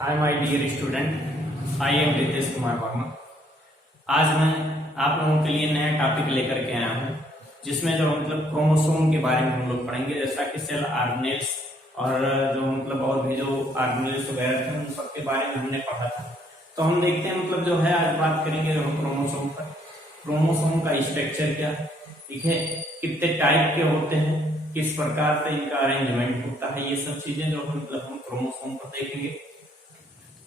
Hi my dear student, I am Ritesh Kumar Verma. आज मैं आप लोगों के लिए नया टॉपिक लेकर के आया हूँ, जिसमें जो क्रोमोसोम के बारे में हम लोग पढ़ेंगे। जैसा कि सेल ऑर्गेनेल्स और जो और भी जो ऑर्गेनेल्स वगैरह थे उन सब के बारे में हमने पढ़ा था। तो हम देखते हैं जो है आज बात करेंगे हम क्रोमोसोम पर। क्रोमोसोम का स्ट्रक्चर क्या है, ठीक है, कितने टाइप के होते हैं, किस प्रकार से इनका अरेंजमेंट होता है, ये सब चीजें जो हम क्रोमोसोम पर देखेंगे।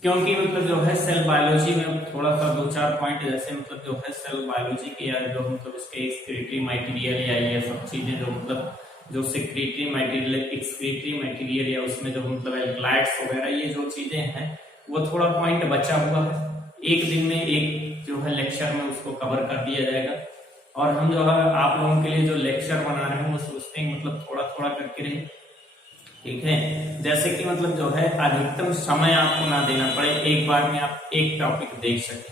क्योंकि जो है सेल बायोलॉजी में थोड़ा सा दो चार पॉइंट जैसे जो है सेल बायोलॉजी के या जो इसके एक्सक्रीटरी मटेरियल या ये सब चीजें जो जो सेक्रेटरी मटेरियल एक्सक्रीटरी मटेरियल या उसमें जो एल्कलाइड्स वगैरह ये जो चीजें हैं वो थोड़ा पॉइंट बचा हुआ है। एक दिन में एक जो है लेक्चर में उसको कवर कर दिया जाएगा। और हम जो है आप लोगों के लिए जो लेक्चर बना रहे हैं वो सोचते हैं थोड़ा थोड़ा करके रहे, ठीक है। जैसे कि जो है अधिकतम समय आपको ना देना पड़े, एक बार में आप एक टॉपिक देख सके,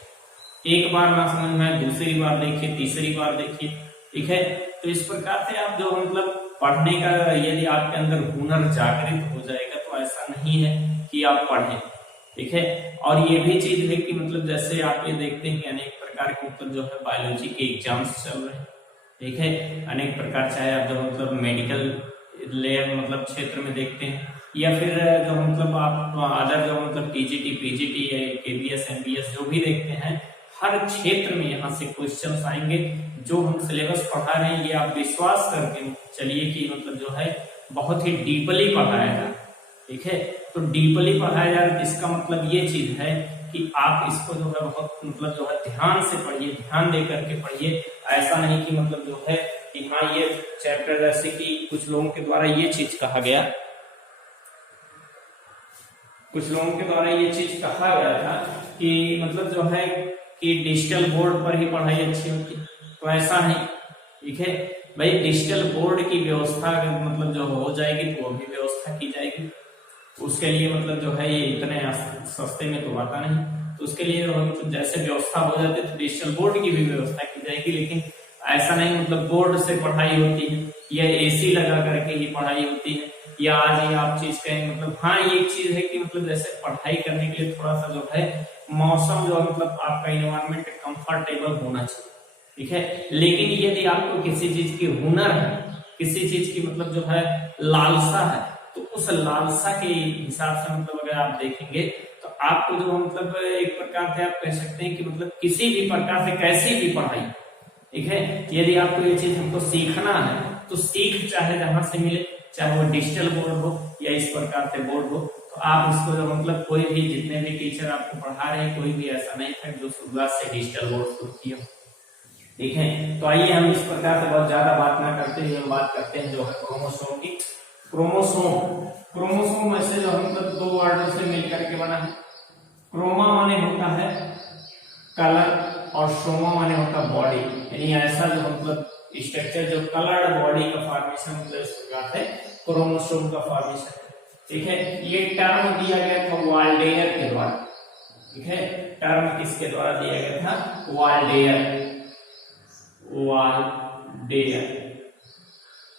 एक बार ना समझ में दूसरी बार देखिए, तीसरी बार देखिए, ठीक है। तो इस प्रकार से आप जो पढ़ने का यदि आपके अंदर हुनर जागृत हो जाएगा तो ऐसा नहीं है कि आप पढ़ें, ठीक है। और ये भी चीज है कि जैसे आप ये देखते हैं कि अनेक प्रकार के जो है बायोलॉजी के एग्जाम्स चल रहे हैं, ठीक है। अनेक प्रकार, चाहे आप जो मेडिकल लेयर क्षेत्र में देखते हैं या फिर जो आप अदर जो टीजीटी पीजीटी या केबीएस एमबीएस जो भी देखते हैं, हर क्षेत्र में यहाँ से क्वेश्चंस आएंगे। जो हम सिलेबस पढ़ा रहे हैं ये आप विश्वास करके चलिए कि जो है बहुत ही डीपली पढ़ाया जा रहा है, ठीक है। तो डीपली पढ़ाया जा रहा है, इसका ये चीज है कि आप इसको जो है बहुत जो है ध्यान से पढ़िए, ध्यान दे करके पढ़िए। ऐसा नहीं कि जो है कि हाँ ये चैप्टर, जैसे कि कुछ लोगों के द्वारा ये चीज कहा गया, कुछ लोगों के द्वारा ये चीज कहा गया था कि जो है कि डिजिटल बोर्ड पर ही पढ़ाई अच्छी होती है। तो ऐसा नहीं, ठीक है भाई। डिजिटल बोर्ड की व्यवस्था जो हो जाएगी तो वो भी व्यवस्था की जाएगी। उसके लिए जो है ये इतने सस्ते में तो आता नहीं, तो उसके लिए जैसे व्यवस्था हो जाती है तो डिजिटल बोर्ड की भी व्यवस्था की जाएगी। लेकिन ऐसा नहीं बोर्ड से पढ़ाई होती है या एसी लगा करके ही पढ़ाई होती है, या आज ही आप चीज कहेंगे हाँ ये एक चीज है कि जैसे पढ़ाई करने के लिए थोड़ा सा जो है मौसम जो आपका इन्वायरमेंट कंफर्टेबल होना चाहिए, ठीक है। लेकिन यदि आपको किसी चीज की हुनर है, किसी चीज की जो है लालसा है, तो उस लालसा के हिसाब से अगर आप देखेंगे तो आपको जो एक प्रकार से आप कह सकते हैं कि किसी भी प्रकार से कैसी भी पढ़ाई, ठीक है, यदि आपको ये चीज हमको सीखना है तो सीख चाहे जहां से मिले, चाहे वो डिजिटल बोर्ड हो या इस प्रकार से बोर्ड हो, तो आप इसको जो कोई भी जितने भी टीचर आपको पढ़ा रहे हैं कोई भी ऐसा नहीं था जो शुरुआत से डिजिटल बोर्ड शुरू किया, ठीक है। तो आइए हम इस प्रकार से बहुत ज्यादा बात ना करते हुए हम बात करते हैं जो है क्रोमोसोम की। क्रोमोसोम वैसे जो दो वर्डों से मिलकर के बना है। क्रोमा माने होता है कलर और सोमा माने होता है बॉडी, यानी ऐसा जो स्ट्रक्चर जो कलर्ड बॉडी का फॉर्मेशन इस प्रकार से क्रोमोसोम का फॉर्मेशन है, ठीक है। ये टर्म दिया गया था वाल्डेयर के द्वारा, ठीक है। टर्म किसके द्वारा दिया गया था?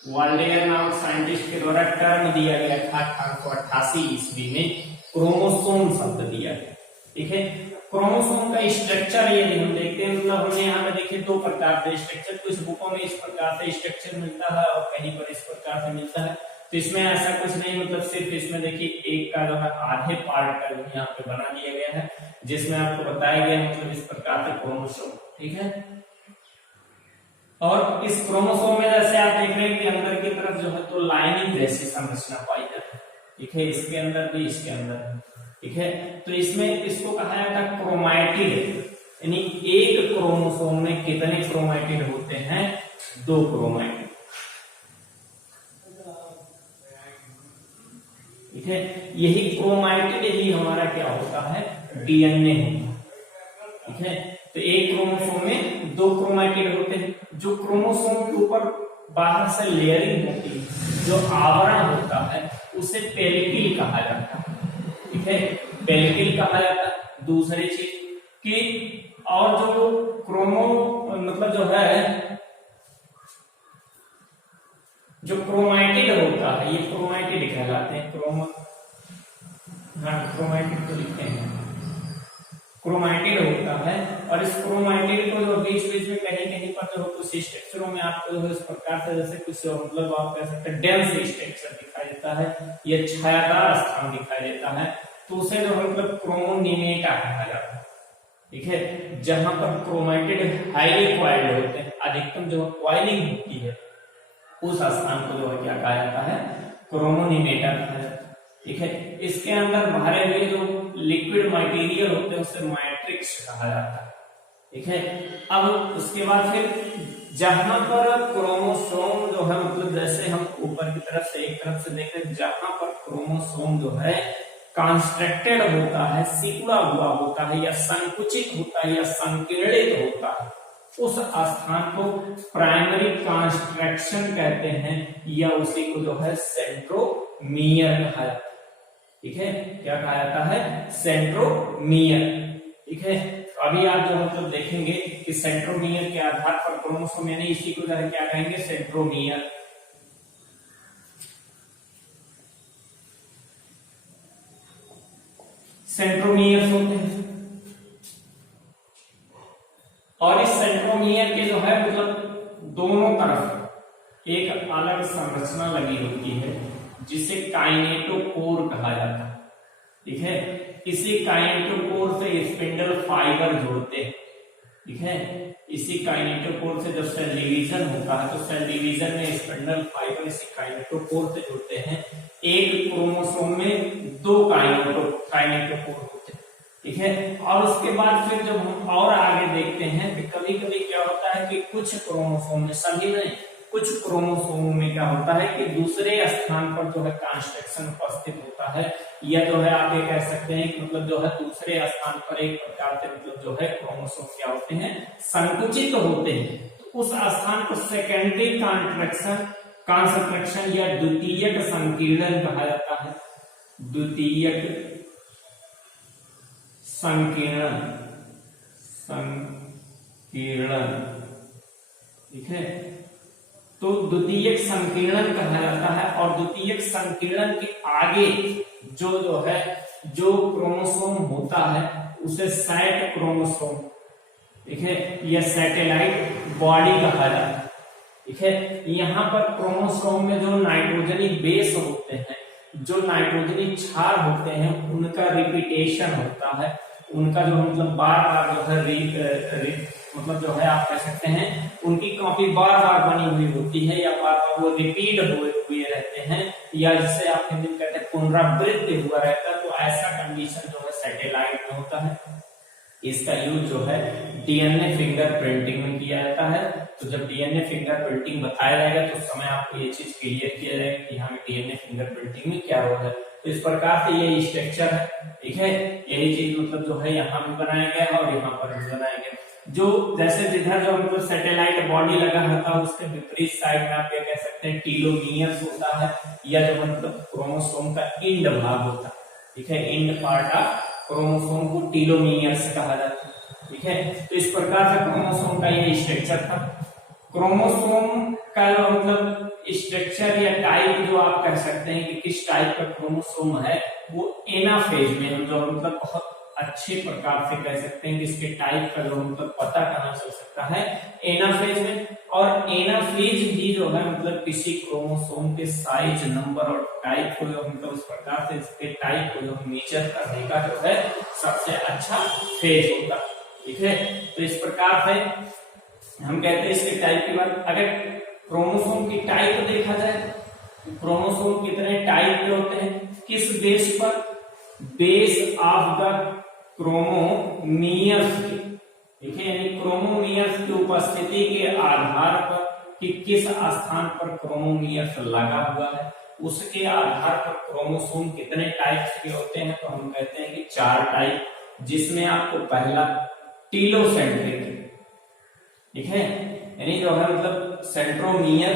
वाल्डेयर नामक साइंटिस्ट के द्वारा टर्म दिया गया था 1888 ईस्वी में, क्रोमोसोम शब्द दिया गया, ठीक है। क्रोमोसोम का स्ट्रक्चर यदि हम देखते हैं हमने यहाँ पे देखिए दो प्रकार के स्ट्रक्चर, कुछ बुकों में इस प्रकार से स्ट्रक्चर मिलता है और कहीं पर इस प्रकार से मिलता है। तो इसमें ऐसा कुछ नहीं, सिर्फ इसमें देखिए एक का जो है आधे पार्ट का यहाँ पे बना दिया गया है, जिसमें आपको बताया गया इस प्रकार से क्रोमोसोम, ठीक है। और इस क्रोमोसोम में जैसे आप देख रहे हैं कि अंदर की तरफ जो है तो लाइनिंग जैसी संरचना पाई जाती है, ठीक है। इसके अंदर भी, इसके अंदर, ठीक है। तो इसमें इसको कहा जाता है क्रोमैटिड, यानी एक क्रोमोसोम में कितने क्रोमैटिड होते हैं? 2 क्रोमैटिड, ठीक है। यही क्रोमैटिड ही हमारा क्या होता है? डीएनए होता है, ठीक है। तो एक क्रोमोसोम में 2 क्रोमैटिड होते हैं। जो क्रोमोसोम के ऊपर बाहर से लेयरिंग होती है, जो आवरण होता है, उसे पेलिकल कहा जाता है, ठीक है। पेलिकल कहा जाता है। दूसरी चीज कि और जो क्रोमो जो है जो क्रोमैटिड होता है, ये क्रोमैटिड कहलाते हैं। हाँ क्रोमैटिड तो लिखते हैं, क्रोमैटिड होता है। और इस क्रोमैटिड को जो बीच बीच में कहीं कहीं पर जो कुछ स्ट्रक्चरों में आपको जो है इस प्रकार से जैसे कुछ मतलब आप कह सकते हैं डेंस स्ट्रक्चर दिखाई देता है या छायादार स्थान दिखाई देता है, तो उसे जो मतलब क्रोमोनिमेटा कहा जाता है। ठीक है, जहां पर क्रोमैटिड हाईली कॉइल्ड होते हैं, अधिकतम जो कॉइलिंग होती है, उस स्थान को जो है क्या कहा जाता है, क्रोमोनिमेटा कहा जाता है। ठीक है, इसके अंदर भरे हुए जो लिक्विड मटेरियल होते हैं उसे मैट्रिक्स कहा जाता है। ठीक है, अब उसके बाद फिर जहां पर क्रोमोसोम जो है मतलब जैसे हम ऊपर की तरफ से एक तरफ से देखें, जहां पर क्रोमोसोम जो है कंस्ट्रक्टेड होता है, सिकुड़ा हुआ होता है या संकुचित होता है या संकीर्णित होता है, उस स्थान को प्राइमरी कंस्ट्रक्शन कहते हैं या उसी को जो है सेंट्रोमियर कहा जाता है। ठीक है, क्या कहा जाता है, सेंट्रोमियर। ठीक है, अभी आप जो मतलब देखेंगे कि सेंट्रोमियर के आधार पर क्रोमोसोम यानी इसी को जो है क्या कहेंगे, सेंट्रोमियर। सेंट्रोमियर होते हैं और इस सेंट्रोमियर के जो है मतलब दोनों तरफ एक अलग संरचना लगी होती है जिसे काइनेटोकोर कहा जाता है। ठीक है, इसी काइनेटोकोर से स्पिंडल फाइबर जोड़ते हैं। ठीक है, इसी काइनेटोकोर से जब सेल डिवीजन होता है तो सेल डिवीजन में स्पिंडल फाइबर इसी काइनेटोकोर से जुड़ते हैं। एक क्रोमोसोम में दो काइनेटोकोर होते हैं। ठीक है, और उसके बाद फिर जब हम और आगे देखते हैं कि कभी कभी क्या होता है कि कुछ क्रोमोसोम में, सभी नहीं, कुछ क्रोमोसोम में क्या होता है कि दूसरे स्थान पर जो है कंस्ट्रक्शन उपस्थित होता है, या जो है आप ये कह सकते हैं कि मतलब जो है दूसरे स्थान पर एक प्रकार से मतलब जो है क्रोमोसोम क्या होते हैं, संकुचित होते हैं। तो उस स्थान को सेकेंडरी कंस्ट्रक्शन या द्वितीयक संकीर्णन कहा जाता है। द्वितीयक संकीर्णन, ठीक है, तो द्वितीयक संकीर्णन कहा जाता है। और द्वितीयक संकीर्णन के आगे जो है जो क्रोमोसोम होता है उसे सैट क्रोमोसोम, ठीक है, या सैटेलाइट बॉडी कहा जाता है। ठीक है, यहाँ पर क्रोमोसोम में जो नाइट्रोजनी बेस होते हैं, जो नाइट्रोजनी क्षार होते हैं, उनका रिपीटेशन होता है, उनका जो मतलब बार बार जो है मतलब जो है आप कह सकते हैं उनकी कॉपी बार बार बनी हुई होती है या बार बार वो रिपीट हुए रहते हैं, या जिसे आप हिंदी में कहते हैं पुनरावृत्ति हुआ रहता है। तो ऐसा कंडीशन जो है सैटेलाइट में होता है। इसका यूज जो है डीएनए फिंगर प्रिंटिंग में किया जाता है। तो जब डीएनए फिंगर प्रिंटिंग बताया जाएगा तो उस समय आपको ये चीज क्लियर किया जाएगा कि हमें डीएनए फिंगर प्रिंटिंग में क्या रोल है। तो इस प्रकार से ये स्ट्रक्चर है। ठीक है, यही चीज मतलब जो है यहाँ भी बनाया गया है और यहाँ पर भी बनाया गया। जो जैसे जिधर जो मतलब सैटेलाइट बॉडी लगा रहता है उसके विपरीत साइड में आप ये कह सकते हैं टीलोमियर्स होता है, या जो मतलब क्रोमोसोम का इंड भाग होता है। ठीक है, इंड पार्ट ऑफ क्रोमोसोम को टीलोमियर्स कहा जाता है। ठीक है, तो इस प्रकार से क्रोमोसोम का ये स्ट्रक्चर था। क्रोमोसोम का मतलब स्ट्रक्चर या टाइप जो आप कह सकते हैं कि किस टाइप का क्रोमोसोम है, वो एनाफेज में हम जो मतलब बहुत अच्छे प्रकार से कह सकते हैं कि इसके टाइप का जो मतलब पता करना चल सकता है एनाफेज में। और एनाफेज ही जो है मतलब किसी क्रोमोसोम के साइज, नंबर और टाइप को जो मतलब उस प्रकार से इसके टाइप को जो मेजर करने का जो है सबसे अच्छा फेज होता है। ठीक है, तो इस प्रकार से हम कहते हैं इसके टाइप की बात। अगर क्रोमोसोम की टाइप देखा जाए, क्रोमोसोम कितने टाइप के होते हैं, किस बेस पर, बेस ऑफ द क्रोमोमियर्स की। ठीक है, यानी क्रोमोमियर्स की उपस्थिति के आधार पर कि किस स्थान पर क्रोमोमियर्स लगा हुआ है, उसके आधार पर क्रोमोसोम कितने टाइप्स के होते हैं। तो हम कहते हैं कि 4 टाइप, जिसमें आपको पहला टीलोसेंट्रिक, ठीक है, यानी जो है मतलब सेंट्रोमियर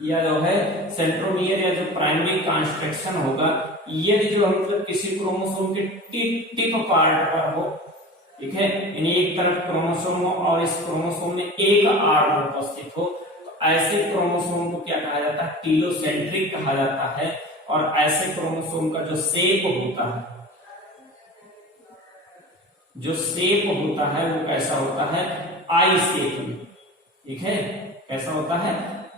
या जो है सेंट्रोमियर या जो प्राइमरी कंस्ट्रक्शन होगा, ये जो मतलब किसी क्रोमोसोम के टिप पार्ट पर हो। ठीक है, यानी एक तरफ क्रोमोसोम हो और इस क्रोमोसोम में एक आर्म उपस्थित हो, तो ऐसे क्रोमोसोम को क्या कहा जाता है, टीलोसेंट्रिक कहा जाता है। और ऐसे क्रोमोसोम का जो शेप होता है, जो शेप होता है वो कैसा होता है, आई शेप में, ठीक है, कैसा होता है,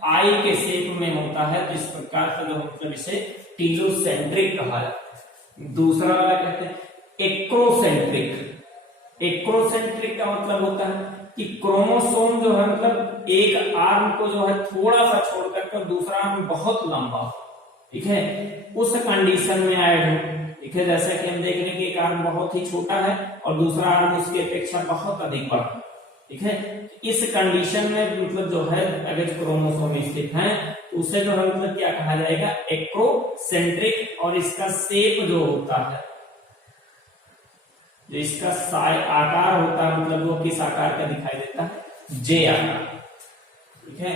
आई के शेप में होता है। तो इस प्रकार से जो मतलब इसे टीलोसेंट्रिक कहा जाता है। दूसरा वाला कहते हैं एक्रोसेंट्रिक। एक्रोसेंट्रिक का मतलब होता है कि क्रोमोसोम जो है मतलब एक आर्म को जो है थोड़ा सा छोड़ करके दूसरा आर्म बहुत लंबा, ठीक है, उस कंडीशन में ऐड हो, ठीक है। जैसे कि हम देख रहे हैं कि एक आर्म बहुत ही छोटा है और दूसरा आर्म उसकी अपेक्षा बहुत अधिक बड़ा, ठीक है। इस कंडीशन में मतलब जो है अगर क्रोमोसोम स्थित है तो उसे जो है मतलब क्या कहा जाएगा, एक्रोसेंट्रिक। और इसका शेप जो होता है, जो इसका आकार होता है मतलब वो किस आकार का दिखाई देता है, जे आकार, ठीक है।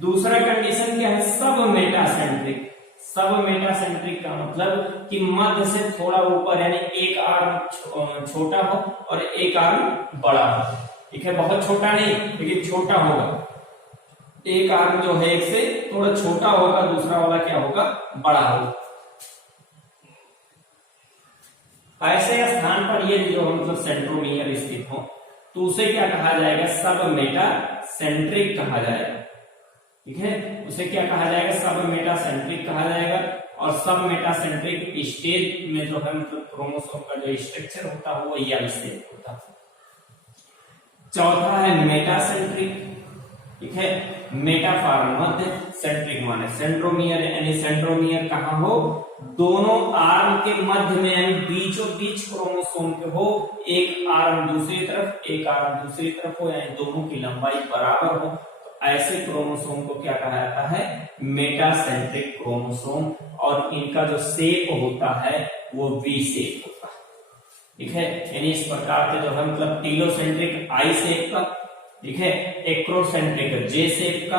दूसरा कंडीशन क्या है, सब मेटासेंट्रिक। सब मेटासेंट्रिक का मतलब कि मध्य से थोड़ा ऊपर, यानी एक आर्म छोटा हो और एक आर्म बड़ा हो, ठीक है, बहुत छोटा नहीं लेकिन छोटा होगा। एक आर्म जो है एक से थोड़ा छोटा होगा, दूसरा वाला क्या होगा, बड़ा होगा। ऐसे स्थान पर ये जो मतलब सेंट्रोमियर स्थित हो तो उसे क्या कहा जाएगा, सब मेटासेंट्रिक कहा जाएगा, ठीक है। उसे क्या कहा जाएगा, सब मेटासेंट्रिक कहा जाएगा। और सब मेटासेंट्रिक स्टेज में जो है मतलब क्रोमोसोम का जो स्ट्रक्चर होता है वो एल शेप होता है। चौथा है मेटासेंट्रिक, ठीक है। मेटाफॉर्म मध्य, सेंट्रिक माने सेंट्रोमियर, यानी सेंट्रोमियर कहाँ हो, दोनों आर्म के मध्य में, यानी बीचों बीच क्रोमोसोम के हो, एक आर्म दूसरी तरफ एक आर्म दूसरी तरफ हो, यानी दोनों की लंबाई बराबर हो। तो ऐसे क्रोमोसोम को क्या कहा जाता है, मेटासेंट्रिक क्रोमोसोम। और इनका जो शेप होता है वो वी शेप होता है, ठीक है। यानी इस प्रकार से जो है मतलब टीलोसेंट्रिक आई शेप का, ठीक है, एक्रोसेंट्रिक जे शेप का,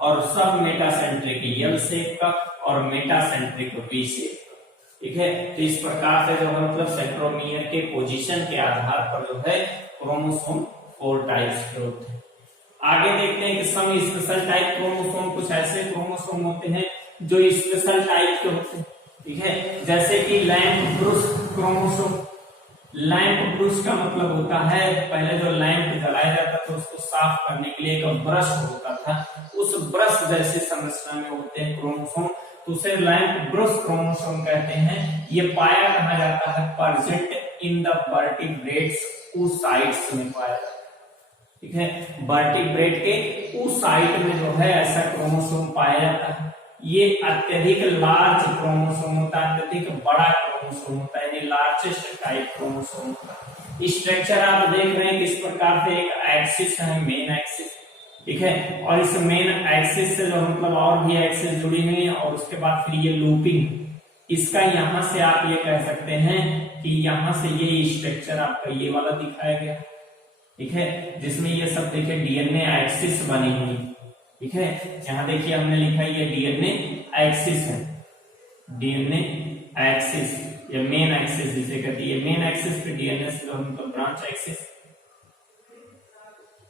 और सब मेटासेंट्रिक एल शेप का, और मेटासेंट्रिक वी शेप का, ठीक है। तो इस प्रकार से जो है मतलब सेंट्रोमियर के पोजीशन के आधार पर जो है क्रोमोसोम 4 टाइप्स के होते हैं। आगे देखते हैं कि सम स्पेशल टाइप क्रोमोसोम, कुछ ऐसे क्रोमोसोम होते हैं जो स्पेशल टाइप के होते हैं, ठीक है। जैसे कि lamp Bruce chromosome. Lamp Bruce का मतलब होता है, पहले जो लैंप जलाया जाता था उसको साफ करने के लिए एक ब्रश होता था, उस ब्रश जैसी संरचना में होते हैं क्रोमोसोम, तो उसे लैंप ब्रूस क्रोमोसोम कहते हैं। ये पाया कहा जाता है, present in the vertebrates oocytes में पाया जाता है, ठीक है। वर्टिब्रेट के oocyte में जो है ऐसा क्रोमोसोम पाया जाता है। ये अत्यधिक लार्ज क्रोमोसोम होता है, अत्यधिक बड़ा क्रोमोसोम होता है, यानी लार्जेस्ट टाइप क्रोमोसोम होता है। स्ट्रक्चर आप देख रहे हैं किस प्रकार से, एक एक्सिस है, मेन एक्सिस, ठीक है, और इस मेन एक्सिस से जो मतलब और भी एक्सिस जुड़ी हुई है, और उसके बाद फिर ये लूपिंग, इसका यहां से आप ये कह सकते हैं कि यहां से ये स्ट्रक्चर आपका ये वाला दिखाया गया, ठीक है, जिसमें ये सब देखिए डीएनए एक्सिस बनी हुई, ठीक है। यहाँ देखिए हमने लिखा है ये डीएनए एक्सिस है, डीएनए एक्सिस, ये मेन एक्सिस जिसे कहते हैं, ये मेन एक्सिस पे डीएनए से मतलब ब्रांच एक्सिस,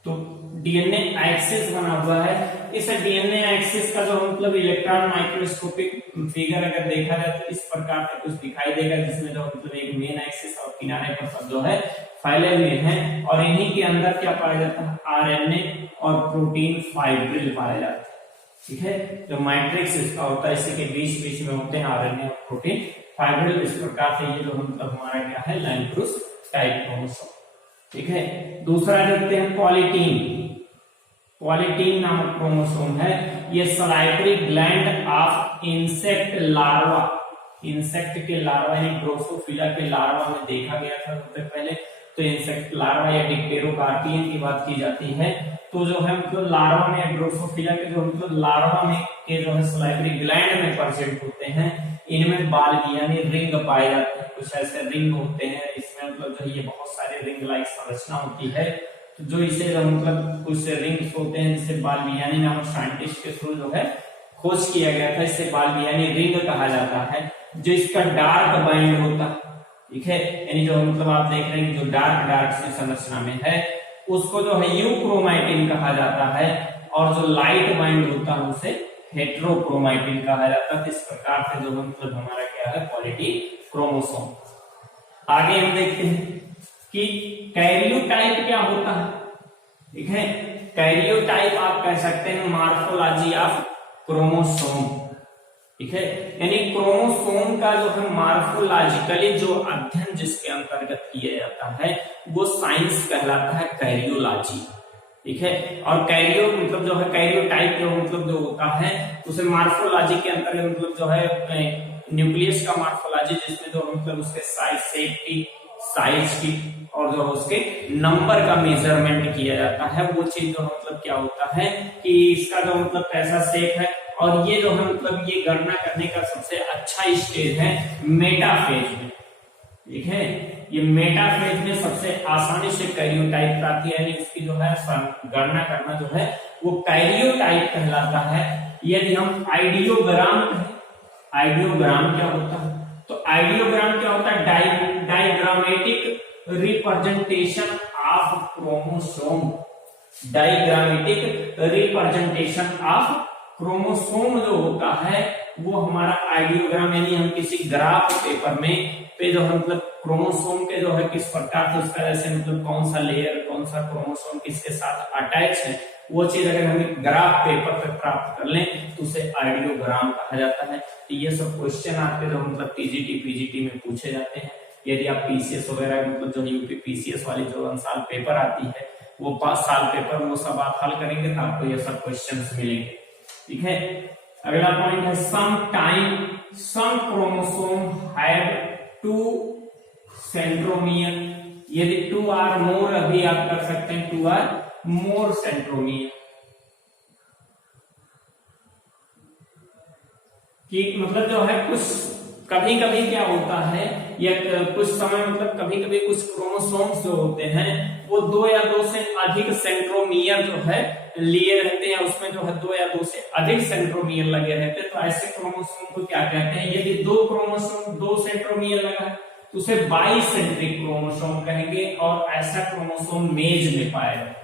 तो डीएनए एक्सिस बना हुआ है। इस डीएनए एक्सिस का जो मतलब इलेक्ट्रॉन माइक्रोस्कोपिक फिगर अगर देखा जाए तो इस प्रकार से कुछ दिखाई देगा, जिसमें जो मतलब एक मेन एक्सिस और किनारे पर सब जो है फैले हुए हैं, और इन्हीं के अंदर क्या पाया जाता है, आरएनए और प्रोटीन फाइब्रिल पाया जाता है, ठीक है। जो मैट्रिक्स इसका होता है, इसी के बीच बीच में होते हैं आरएनए और प्रोटीन फाइब्रिल। इस प्रकार से ये जो मतलब हमारा क्या है, लैंप ब्रूस टाइप क्रोमोसोम, ठीक है। दूसरा देखते हैं पॉलीटीन। पॉलीटीन नामक क्रोमोसोम है, ये salivary gland of insect larva, insect के लार्वा यानी ड्रोसोफिला के लार्वा में देखा गया था सबसे पहले। तो इंसेक्ट लार्वा या डिप्टेरोकार्पियन की बात की जाती है, तो जो है मतलब लार्वा में, ड्रोसोफिला के जो मतलब लार्वा में के जो है सलाइवरी ग्लैंड में प्रेजेंट होते हैं, इनमें बाल यानी रिंग पाए जाते हैं, कुछ ऐसे रिंग होते हैं, इसमें मतलब जो ये बहुत सारे रिंग लाइक संरचना होती है, तो जो इसे जो मतलब कुछ रिंग्स होते हैं, जिसे बाल्बियानी नामक साइंटिस्ट के थ्रू जो है खोज किया गया था, इसे बाल्बियानी रिंग कहा जाता है। जो इसका डार्क बाइंड होता है, ठीक है, यानी जो मतलब आप देख रहे हैं जो डार्क डार्क सी संरचना में है, उसको जो है यूक्रोमाइटिन कहा जाता है, और जो लाइट बाइंड होता है उसे हेट्रोक्रोमाइटिन कहा जाता है। इस प्रकार से जो मतलब हमारा क्या है पॉलीटीन क्रोमोसोम। आगे हम देखते हैं कि कैरियोटाइप क्या होता है। ठीक है, कैरियोटाइप आप कह सकते हैं मॉर्फोलॉजी ऑफ क्रोमोसोम। ठीक है, यानी क्रोमोसोम का जो है मॉर्फोलॉजिकली जो अध्ययन जिसके अंतर्गत किया जाता है वो साइंस कहलाता है कैरियोलॉजी। ठीक है, और कैरियो मतलब जो है कैरियोटाइप जो मतलब जो होता है उसे मॉर्फोलॉजी के अंतर्गत मतलब जो है न्यूक्लियस का मॉर्फोलॉजी, जिसमें जो मतलब उसके साइज शेप की साइज की और जो उसके नंबर का मेजरमेंट किया जाता है, वो चीज जो मतलब क्या होता है कि इसका जो मतलब कैसा शेप है। और ये जो है मतलब ये गणना करने का सबसे अच्छा स्टेज है मेटाफेज में। ठीक है, ये मेटाफेज में सबसे आसानी से कैरियोटाइप प्राप्त है, यानी उसकी जो है गणना करना जो है वो कैरियोटाइप कहलाता है। यदि हम आइडियोग्राम, आइडियोग्राम क्या होता है, तो आइडियोग्राम क्या होता है, diagrammatic representation of chromosome. Diagrammatic representation of chromosome जो होता है वो हमारा आइडियोग्राम, यानी हम किसी ग्राफ पेपर में पे जो है मतलब क्रोमोसोम के जो है किस प्रकार से उसका जैसे मतलब कौन सा लेयर कौन सा क्रोमोसोम किसके साथ अटैच है, वो चीज अगर हम ग्राफ पेपर पे प्राप्त कर लें तो उसे आइडियोग्राम कहा जाता है। तो ये सब क्वेश्चन आपके जो मतलब टीजीटी पीजीटी में पूछे जाते हैं। यदि आप पीसीएस वगैरह मतलब जो यूपी पीसीएस वाली जो 1 साल पेपर आती है वो 5 साल पेपर, वो सब आप हल करेंगे तो आपको ये सब क्वेश्चन मिलेंगे। ठीक है, अगला पॉइंट है सम क्रोमोसोम हैव 2 सेंट्रोमियर। यदि 2 आर मोर, अभी आप कर सकते हैं 2 आर मोर सेंट्रोमियर, कि मतलब जो है कुछ कभी कभी क्या होता है या कुछ समय मतलब कभी कभी कुछ क्रोमोसोम्स जो होते हैं वो 2 या 2 से अधिक सेंट्रोमियर जो है लिए रहते हैं, उसमें जो है 2 या 2 से अधिक सेंट्रोमियर लगे रहते हैं। तो ऐसे क्रोमोसोम को क्या कहते हैं, यदि 2 क्रोमोसोम 2 सेंट्रोमियर लगा है तो उसे बाइसेंट्रिक क्रोमोसोम कहेंगे, और ऐसा क्रोमोसोम मेज में पाया जाता है।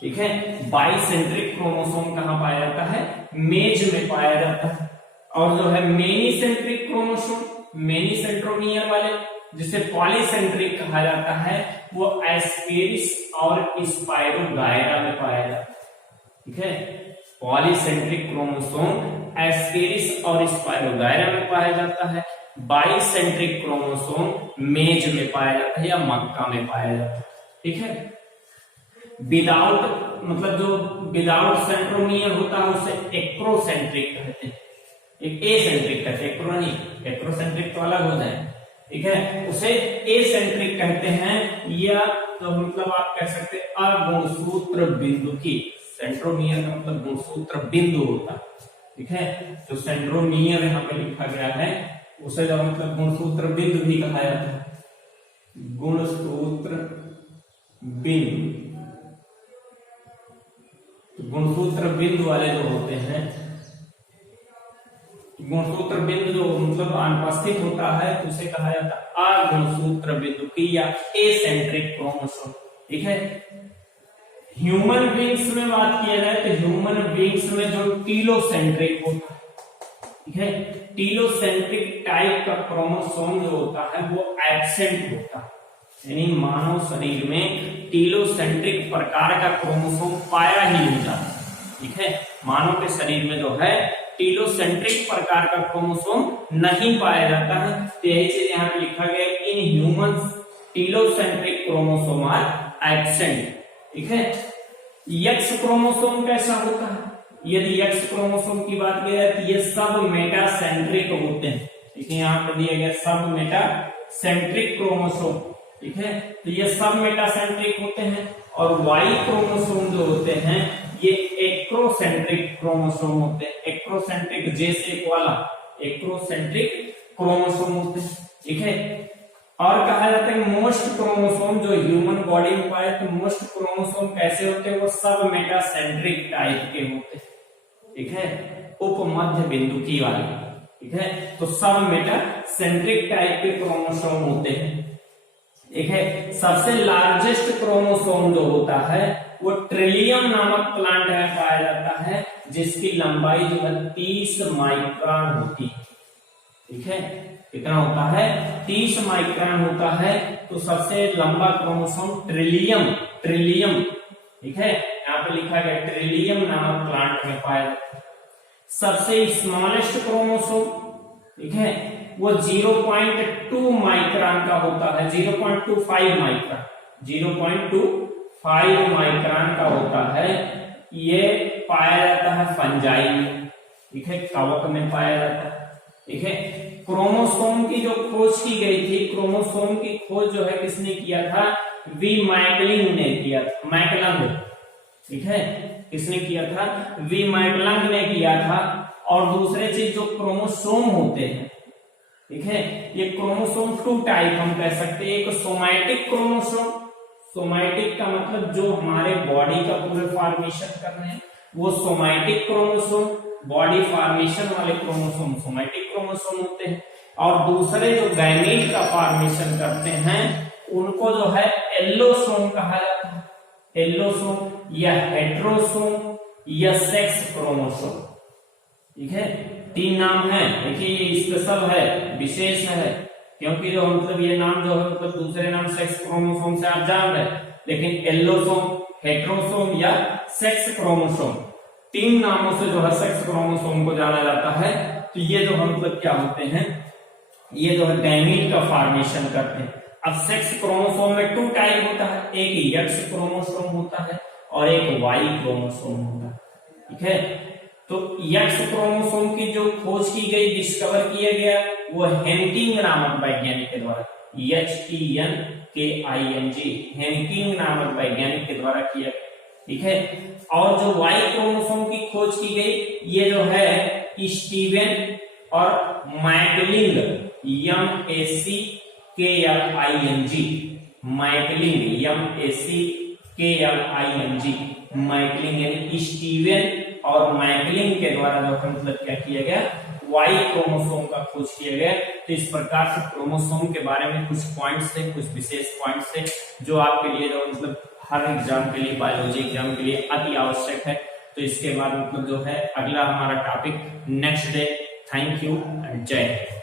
ठीक है, बाइसेंट्रिक क्रोमोसोम कहां पाया जाता है, मेज में पाया जाता है। और जो है many centric chromosome, many centromere वाले जिसे पॉलीसेंट्रिक कहा जाता है, वो एस्केरिस और स्पाइरोगायरा में पाया जाता है। ठीक है, पॉलीसेंट्रिक क्रोमोसोम एस्केरिस और स्पाइरोगायरा में पाया जाता है। बाइसेंट्रिक क्रोमोसोम मेज में पाया जाता है या मक्का में पाया जाता है। ठीक है, विदाउट मतलब जो विदाउट सेंट्रोमियर होता है उसे एक्रोसेंट्रिक कहते हैं, एक एसेंट्रिक कहते हैं, एक्रो नहीं, एक्रोसेंट्रिक तो अलग होता है। ठीक है, उसे एसेंट्रिक कहते हैं, या तो मतलब आप कह सकते हैं अगुणसूत्र बिंदु की। सेंट्रोमियर का मतलब गुणसूत्र बिंदु होता है। ठीक है, तो सेंट्रोमियर यहाँ पे लिखा गया है उसे जो मतलब गुणसूत्र बिंदु भी कहा जाता है, गुणसूत्र बिंदु। गुणसूत्र बिंदु वाले जो होते हैं, गुणसूत्र बिंदु जो मतलब अनुपस्थित होता है तो उसे कहा जाता है अगुणसूत्र बिंदु की या एसेंट्रिक क्रोमोसोम। ठीक है, ह्यूमन बींग्स में बात किया जाए तो ह्यूमन बींग्स में जो टीलोसेंट्रिक होता है, ठीक है, टीलोसेंट्रिक टाइप का क्रोमोसोम जो होता है वो एब्सेंट होता है, यानी मानव शरीर में टीलोसेंट्रिक प्रकार का क्रोमोसोम पाया ही नहीं जाता। ठीक है, मानव के शरीर में जो है टीलोसेंट्रिक प्रकार का क्रोमोसोम नहीं पाया जाता है। तो यही चीज यहाँ पे लिखा गया, in humans telocentric chromosome are absent. ठीक है, एक्स क्रोमोसोम कैसा होता है, यदि एक्स क्रोमोसोम की बात की जाए तो ये सब मेटासेंट्रिक होते हैं। ठीक है, यहाँ पर दिया गया सब मेटासेंट्रिक क्रोमोसोम। ठीक है, तो ये सब मेटासेंट्रिक होते हैं। और वाई क्रोमोसोम जो होते हैं ये एक्रोसेंट्रिक क्रोमोसोम होते हैं, एक्रोसेंट्रिक जैसे वाला एक्रोसेंट्रिक क्रोमोसोम होते हैं। ठीक है, और कहा जाता है मोस्ट क्रोमोसोम जो ह्यूमन बॉडी में पाए तो मोस्ट क्रोमोसोम कैसे होते हैं, वो सब मेटासेंट्रिक टाइप के होते हैं। ठीक है, उपमध्य बिंदु की वाले। ठीक है, तो सब मेटासेंट्रिक टाइप के क्रोमोसोम होते हैं। ठीक है, सबसे लार्जेस्ट क्रोमोसोम जो होता है वो ट्रिलियम नामक प्लांट में पाया जाता है, जिसकी लंबाई जो है 30 माइक्रोन होती है। ठीक है, कितना होता है 30 माइक्रोन होता है। तो सबसे लंबा क्रोमोसोम ट्रिलियम, ठीक है, यहाँ पे लिखा गया ट्रिलियम नामक प्लांट में पाया जाता है। सबसे स्मॉलेस्ट क्रोमोसोम, ठीक है, वो 0.2 माइक्रोन का होता है, 0.25 माइक्रोन, 0.25 माइक्रोन का होता है। ये पाया जाता है फंजाई में, ठीक है, कवक में पाया जाता है, ठीक है। क्रोमोसोम की जो खोज की गई थी, क्रोमोसोम की खोज जो है किसने किया था, वी मैकलिंग ने किया था, मैकलंग, ठीक है, किसने किया था, वी मैकलंग ने किया था। और दूसरे चीज जो क्रोमोसोम होते हैं, ठीक है, ये क्रोमोसोम 2 टाइप हम कह सकते हैं। एक सोमैटिक क्रोमोसोम, सोमैटिक का मतलब जो हमारे बॉडी का पूरे फॉर्मेशन कर रहे हैं वो सोमैटिक क्रोमोसोम, बॉडी फॉर्मेशन वाले क्रोमोसोम सोमैटिक क्रोमोसोम होते हैं। और दूसरे जो गैमीट का फॉर्मेशन करते हैं उनको जो है एल्लोसोम कहा जाता है, एल्लोसोम या हेटेरोसोम या सेक्स क्रोमोसोम, ठीक है। 3 नाम है, देखिए ये स्पेशल है, विशेष है, क्योंकि जो मतलब ये नाम जो है मतलब दूसरे नाम सेक्स क्रोमोसोम से आप जान रहे, लेकिन एल्लोसोम, हेटेरोसोम या सेक्स क्रोमोसोम, 3 नामों से जो है सेक्स क्रोमोसोम को जाना जाता है। तो ये जो मतलब क्या होते हैं, ये जो है गैमीट का फॉर्मेशन करते हैं। अब सेक्स क्रोमोसोम में 2 टाइप होता है, एक एक्स क्रोमोसोम होता है और एक वाई क्रोमोसोम होता है, ठीक है। तो एक्स क्रोमोसोम की जो खोज की गई, डिस्कवर किया गया, वो हेनकिंग नामक वैज्ञानिक के द्वारा, HENKING, हेनकिंग नामक वैज्ञानिक के द्वारा किया गया, ठीक है। और जो वाई क्रोमोसोम की खोज की गई, ये जो है स्टीवन और मैकलिंग, मैकलिंग, मैकलिंग यानी स्टीवन और मैकलिंग के द्वारा जो मतलब क्या किया गया, वाई क्रोमोसोम का खोज किया गया। तो इस प्रकार से क्रोमोसोम के बारे में कुछ पॉइंट्स थे, कुछ विशेष पॉइंट्स थे जो आपके लिए जो मतलब हर एग्जाम के लिए, बायोलॉजी एग्जाम के लिए अति आवश्यक है। तो इसके बाद मतलब जो है अगला हमारा topic next day. Thank you and जय हिंद।